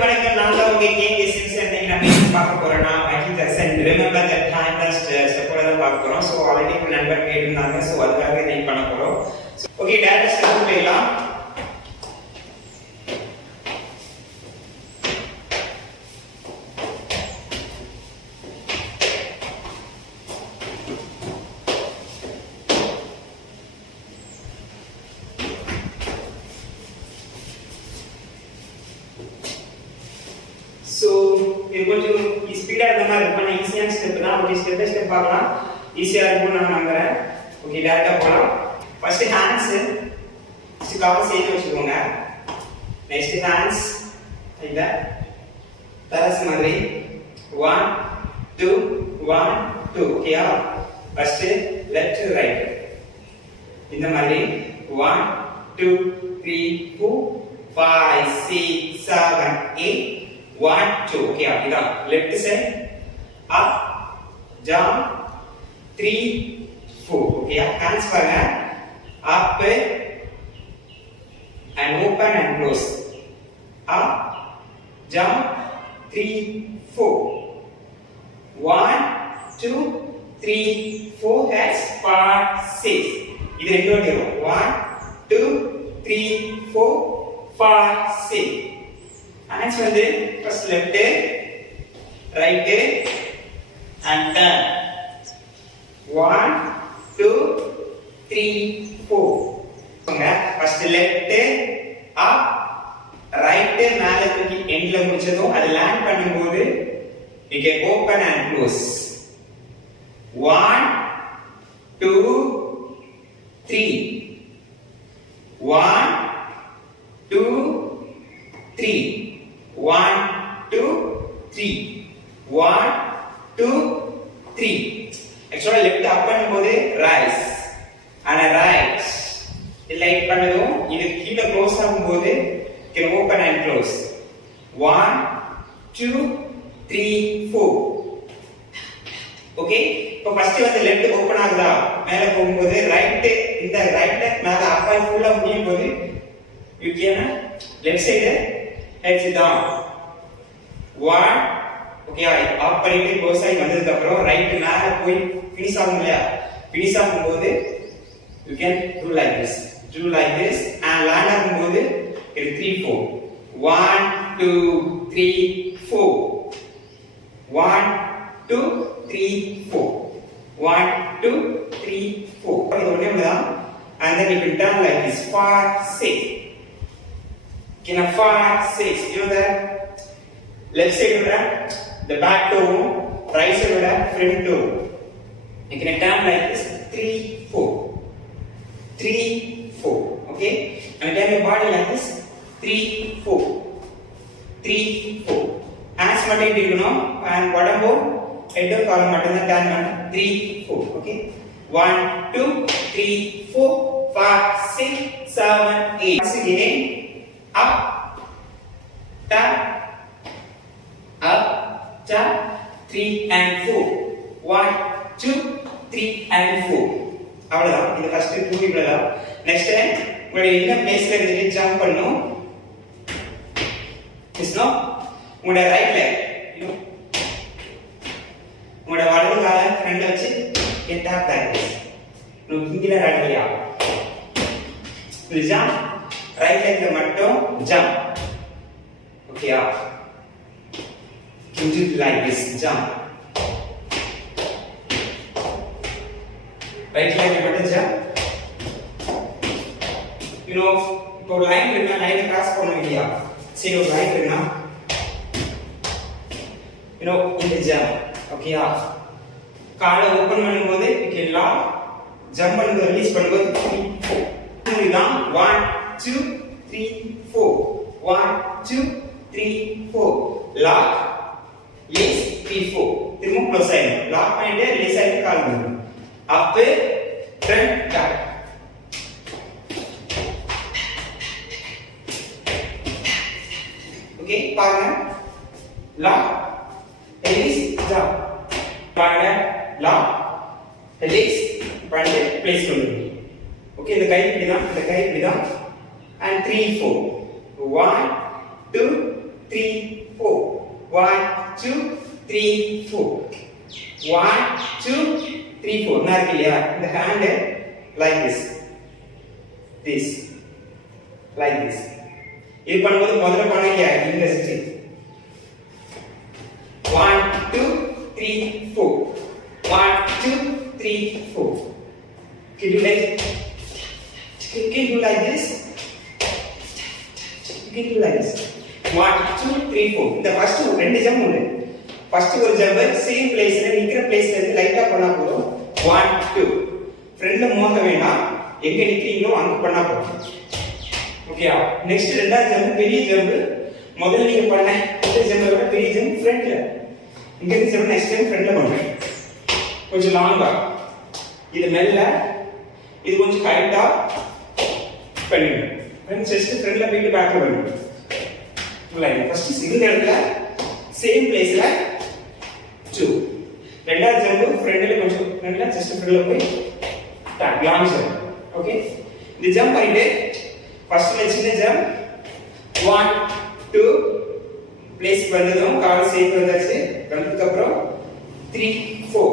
வணக்கம். நான் தான் உங்க kmjsimson. இன்னைக்கு நம்ம என்ன பார்க்க போறோம்னா மல்டிபிளெக்ஷன் ரிமெம்பர் தி டைம் லாஸ்ட் ஸ்டெப்போட தான் பார்க்க போறோம். சோ ஆல்ரெடி ஒரு நண்பர் கேட்டிருந்தாங்க. சோ அதுக்காக இதை பண்ண போறோம். ஓகே, டைரக்ட் ஸ்டெப் போயிடலாம். So, இது கொஞ்சம் ஸ்பீடா இருந்த மாதிரி இருக்கும். ஈஸியான ஸ்டெப் தான். ஒரு ஸ்டெப் பை ஸ்டெப் பார்க்கலாம். ஈஸியா இருக்கும் நான் நம்புறேன். ஓகே, டைரக்டா போலாம். ஃபர்ஸ்ட் ஹேண்ட்ஸ் கால் சேர்த்து வச்சுக்கோங்க. நெக்ஸ்ட் ஹேண்ட்ஸ் இத தரஸ் மாதிரி 1 2 1 2. ஓகேயா? ஃபர்ஸ்ட் லெஃப்ட் ரைட் இந்த மாதிரி 1 2 3 4 5 6 7 8 1 2. okay apda left side up down 3 4. okay hands பாருங்க up and open and close, up down 3 4 1 2 3 4 hands 5 6. இது ரெண்டு வாட்டி வரும். 1 2 3 4 5 6. hands வந்து first left right and turn 1 2 3 4. first left up right மேல தூக்கி எண்ட்ல முடிச்சதும் அது லேண்ட் பண்ணும்போது you can open and close 1 2 3 1 2 3 1 2 3 1 2 3. actually left up பண்ணும்போது ரைஸ் and right லைட் பண்ணதும் இது கீழ க்ளோஸ் ஆகும்போது can open and close 1 2 3 4. okay இப்போ ஃபர்ஸ்ட் வந்து லெஃப்ட் ஓபன் ஆகுதா மேல போகும்போது ரைட் இந்த ரைட்ல மேல அப்பா ஃபுல்லா முடியும் போது you can left side heads down 1. okay up பண்ணிட்டு க்ளோஸ் ஆகி வந்ததுக்கு அப்புறம் ரைட் மேல போய் ஃபினிஷ் ஆகும் இல்லையா ஃபினிஷ் ஆகும்போது you can do like this and land ஆகும்போது 3 4 1 2 3 4 1 2 3 4 1 2 3 4. இது ஒண்ணே தான். and then you can turn like this 5 6. okay now 5 6. you know that left side விட the back toe, right side விட front toe. you can turn like this 3 4 3 4. okay and turn your body like this 3 4 3 4. hands மட்டும் இப்படி இருக்கணும் and உடம்பு head கால் மட்டும் தான் turn பண்ணு 3 4. okay 1 2 3 4 5 6 7 8. once again up down up down 3 and 4 1 2 3 and 4. அவ்வளவுதான். இது ஃபர்ஸ்ட் 2 இவ்வளவுதான். நெக்ஸ்ட் டைம் உங்களுடைய என்ன பிளேஸ்ல இருந்து ஜம்ப் பண்ணனும் இஸ் நோ உங்களுடைய ரைட் லெக் உங்களுடைய வலது காலை ஃப்ரண்ட்ல வச்சு டேப் பேக் இங்கல ரைட் இல்லையா ஜம்ப் ரைட் லெக்ல மட்டும் ஜம்ப். ஓகேயா can do like this jump right leg மட்டும் jump. you know இப்போ லைன் இருக்குனா லைனை கிராஸ் பண்ண இல்லையா சரி ஒரு லைன் இருக்குனா you know இந்த jump. ஓகேயா காலை ஓபன் பண்ணும்போது you can lock jump பண்ணி ரிலீஸ் பண்ணும்போது 3 4. இதுதான் 1 2 3 4 1 2 3 4 lock release 3 4. திரும்ப க்ளோஸ் ஆயிடும். லாக் பண்ணிட்டு ரிலீஸ் ஆயிட்டு கால் பண்ணுங்க. Up front back. ஓகே பாருங்க லாக் ரிலீஸ் ஜம்ப் பாருங்க லாக் ரிலீஸ் பண்ணிட்டு ப்ளேஸ் பண்ணுங்க. ஓகே இந்த கை இப்படி தான் and 3 4 1 2 3, 4. 1, 2, 3, 4. 1, 2, 3, 4. The hand like this. This. Like this. This one is the 1, 2, 3, 4. 1, 2, 3, 4. Can you do like this? You can do like this. 1, 2, 3, 4. The first two jump. First one jump same place place light up 1, 2. Friend move okay. Next jump jump. Model jump jump next time friend கொஞ்சம் லாங்கா இது மெல்ல இது கொஞ்சம் டைட்டா பண்ணிடு when chest ஃப்ரண்ட்ல போயிட்டு பேக்ல பண்ணிடு லைன் ஃபர்ஸ்ட் இந்த இடத்துல சேம் பிளேஸ்ல 2 ரெண்டாவது ஜம்ப் ஃப்ரண்ட்ல கொஞ்சம் ஃப்ரண்ட்ல chest ஃப்ரண்ட்ல போய் டாப் லாங் ஜம்ப் ஓகே இந்த ஜம்ப் பண்ணிட்டு ஃபர்ஸ்ட்ல சின்ன ஜம்ப் 1 2 பிளேஸ் வந்ததும் கால் சேஃப் வந்தாச்சு வந்ததுக்கு அப்புறம் 3 4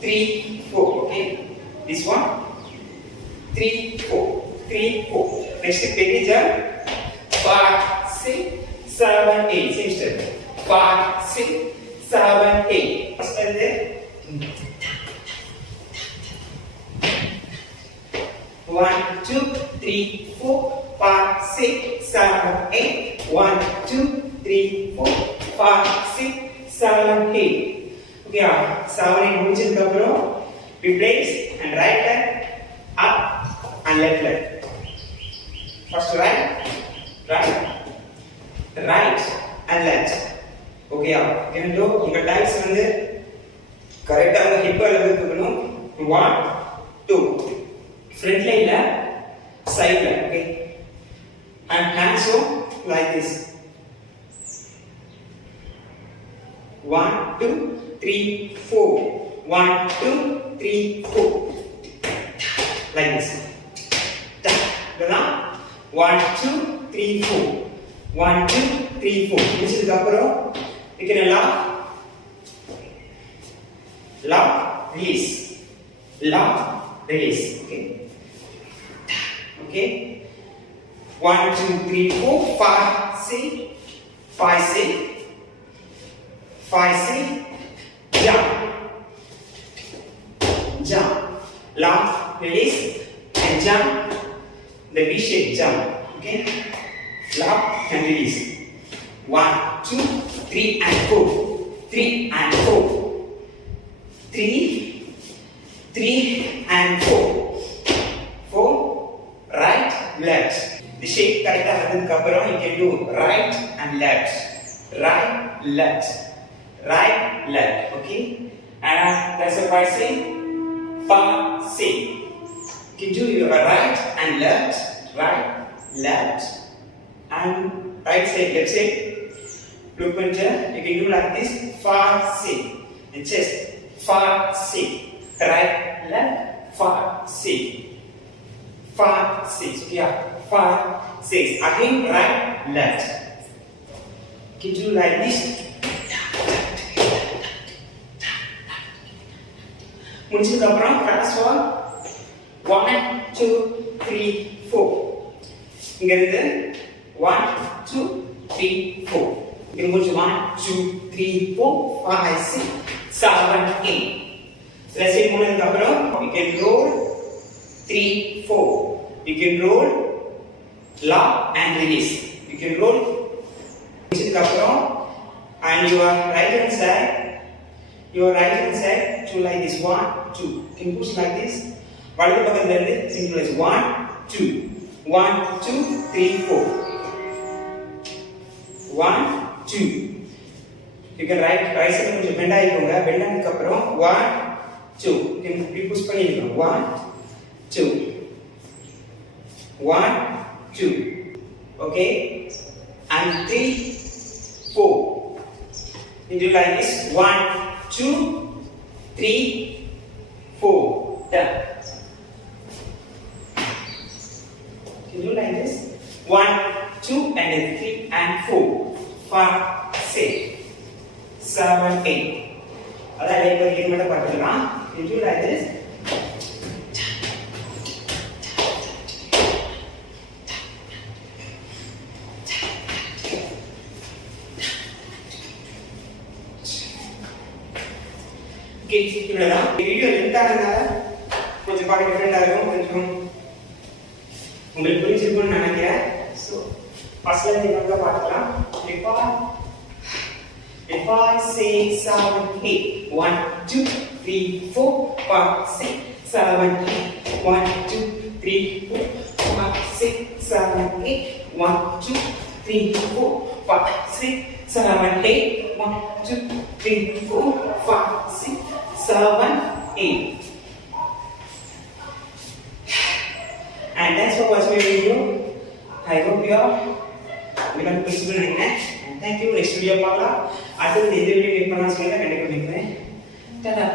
3, 4, okay. This one, 3, 4, 3, 4. Next baby jump, 5, 6, 7, 8. Same step. 5, 6, 7, 8. Step there. 1, 2, 3, 4, 5, 6, 7, 8. 1, 2, 3, 4, 5, 6, 7, 8. Okay, 7 8 முடிஞ்சதுக்கு அப்புறம் we place and right leg up and left leg. First right and left. Okay, even though உங்க டைப்ஸ் வந்து கரெக்ட்டா உங்க ஹிப் அளவு இருக்கணும் 1 2 ஃப்ரண்ட்ல இல்ல சைடுல okay and hands on like this 1 2 3 4 1 2 3 4 like this now 1 2 3 4 1 2 3 4 முடிச்சதுக்கு அப்புறம் you can lock release okay 1 2 3 4 5 6 5 6 jump, lock, release, and jump. The V-shape jump. Okay, lock and release. 1, 2, 3 and 4. 3 and 4. 3 and 4. 4. Right, left. The shape correct you can do right and left. Right, left. Right, left. Okay. And that's what I say. 5, 6. You can do your right and left, and right side, left side. Look into you can do like this. 5, 6. And chest. 5, 6. Right, left. 5, 6. 5, 6. Okay, 5, 6. Again, right, left. You can do like this. முடிச்சதுக்கு அப்புறம் கிராஸ் வால் 1 2 3 4 இங்க இருந்து 1 2 3 4 இது முடிச்சு 1 2 3 4 5 6 7 8 let's say முடிச்சதுக்கு அப்புறம் you can roll 3 4 you can roll lock and release you can roll முடிச்சதுக்கு அப்புறம் and your right hand side to like this 1 2 you can push like this வலது பக்கத்துல இருந்து synchronize 1 2 1 2 3 4 1 2 you can right side கொஞ்சம் பெண்ட் ஆயிக்கோங்க பெண்ட் ஆனதுக்கு அப்புறம் 1 2 you can push பண்ணிடுங்க 1 2 1 2 okay and 3 4 you do like this 1 2 3 4 done. Can you like this 1 2 and then 3 and 4 5 6 7 8 அதான் லைக் இது மட்டும் பார்த்துக்கலாம் into like this okay இவ்வளவுதான் வீடியோ லென்த் ஆனதால கொஞ்சம் பார்க்க டிஃபரெண்டா இருக்கும் கொஞ்சம் உங்களுக்கு புரிஞ்சிருக்கும்னு நினைக்கிறேன் சோ ஃபர்ஸ்ட்ல இருந்து நம்ம பார்க்கலாம் if I say 7 8 1 2 3 4 5 6 7 8 1 2 3 4 5 6 7 8 1 2 3 4 5 6 7 8 1 2 3 4 5 6 7 8 and thanks for watching my video I hope you are உங்களுக்கு பிடிச்சிருக்கும்னு நினைக்கிறேன் thank you next video பார்க்கலாம் அடுத்து இந்த வீடியோ கிளிக் பண்ணா சொல்லுங்க கண்டிப்பா நினைக்கிறேன் டாடா